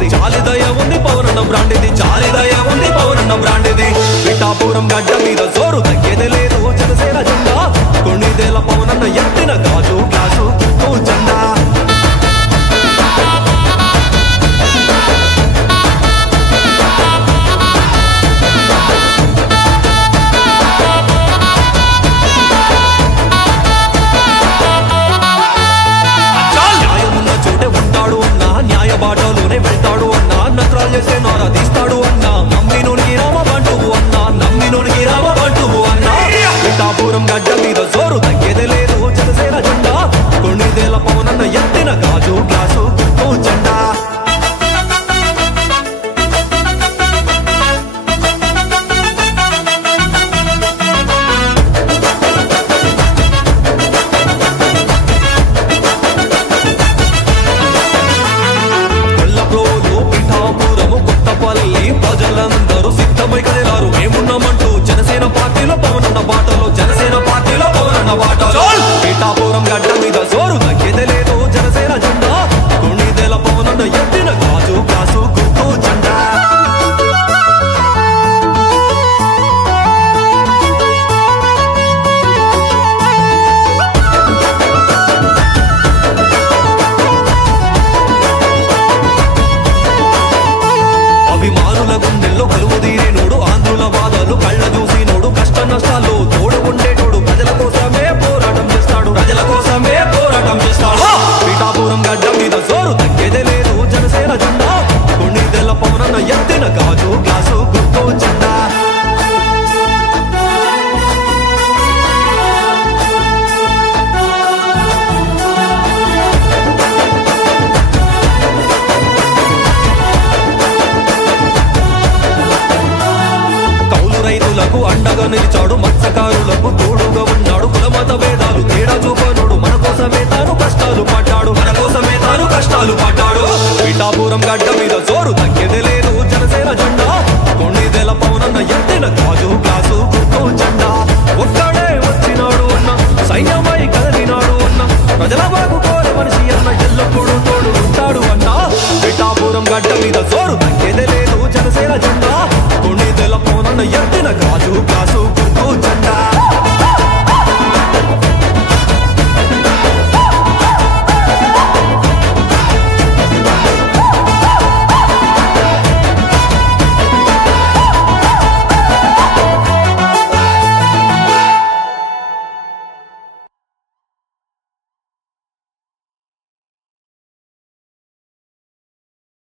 బ్రాండిది, చాలి దయ ఉంది పవనన్న బ్రాండిది, చాలి దయ ఉంది పవనన్న బ్రాండిది. పిఠాపురం గడ్డ మీద జోరు తగ్గేదే లేదు జనసేన జెండా, కొన్నిదేల పవనన్న ఎత్తిన గాజు గ్లాసు గుర్తు జెండా. బాటలోనే వెళ్తాడు అన్నా, నత్రాలు చేసే నారా తీస్తాడు అన్నా, నమ్మినోనికి రామ బంటువు అన్నా, నమ్మినోనికి రామ బంటువు అన్నా. పిఠాపురం గడ్డ మీద జోరు తగ్గేదే లేదు జనసేన జెండా, కొన్నిదేల పవనన్న ఎత్తిన గాజు గ్లాసు గుర్తు జెండా. ప్రజలందరూ సిద్ధమై కదిలారు, మేమున్నామంటూ జనసేన పార్టీలో పవనన్న బాటలో, జనసేన పార్టీలో పవనన్న బాటలో. పిఠాపురం గడ్డ మీద జోరు తగ్గేదే లేదు జనసేన జెండా, కొన్నిదేల పవనన్న ఎత్తిన గాజు గ్లాసు గుర్తు జెండా. అభిమానుల గుండెల్లో కలువుదీరినోడు, ఆంధ్రుల బాధలు కళ్ళ చూసినోడు, కష్ట నష్టాల్లో తోడు ఉండేటోడు, ప్రజల కోసమే పోరాటం చేస్తాడు, ప్రజల కోసమే పోరాటం చేస్తాడు. పిఠాపురం గడ్డ మీద జోరు తగ్గేదే లేదు జనసేన జెండా, కొన్నిదేల పవనన్న ఎత్తిన గాజు గ్లాసు గుర్తు జెండా. రైతులకు అండగా నిలిచాడు, మత్స్యకారులకు తోడుగా ఉన్నాడు, కులమత భేదాలు తేడా చూపనుడు, మన కోసమే తాను కష్టాలు పడ్డాడు, మన కోసమే తాను కష్టాలు పడ్డాడు. పిఠాపురం గడ్డ మీద జోరు తగ్గేదే లేదు జనసేన జెండా, కొన్నిదేల పవనన్న ఎత్తిన గాజు గ్లాసు గుర్తు జెండా. ఒక్కడే వచ్చినాడు అన్న, సైన్యమై కదిలినాడు అన్న, ప్రజల బాగు కోరే మనిషి అన్న, ఎల్లప్పుడూ తోడు ఉంటాడు అన్న. పిఠాపురం గడ్డ మీద జోరు తగ్గేదే లేదు జనసేన జెండా, కొన్నిదేల పవనన్న ఎత్తిన గాజు గ్లాసు గుర్తు జెండా.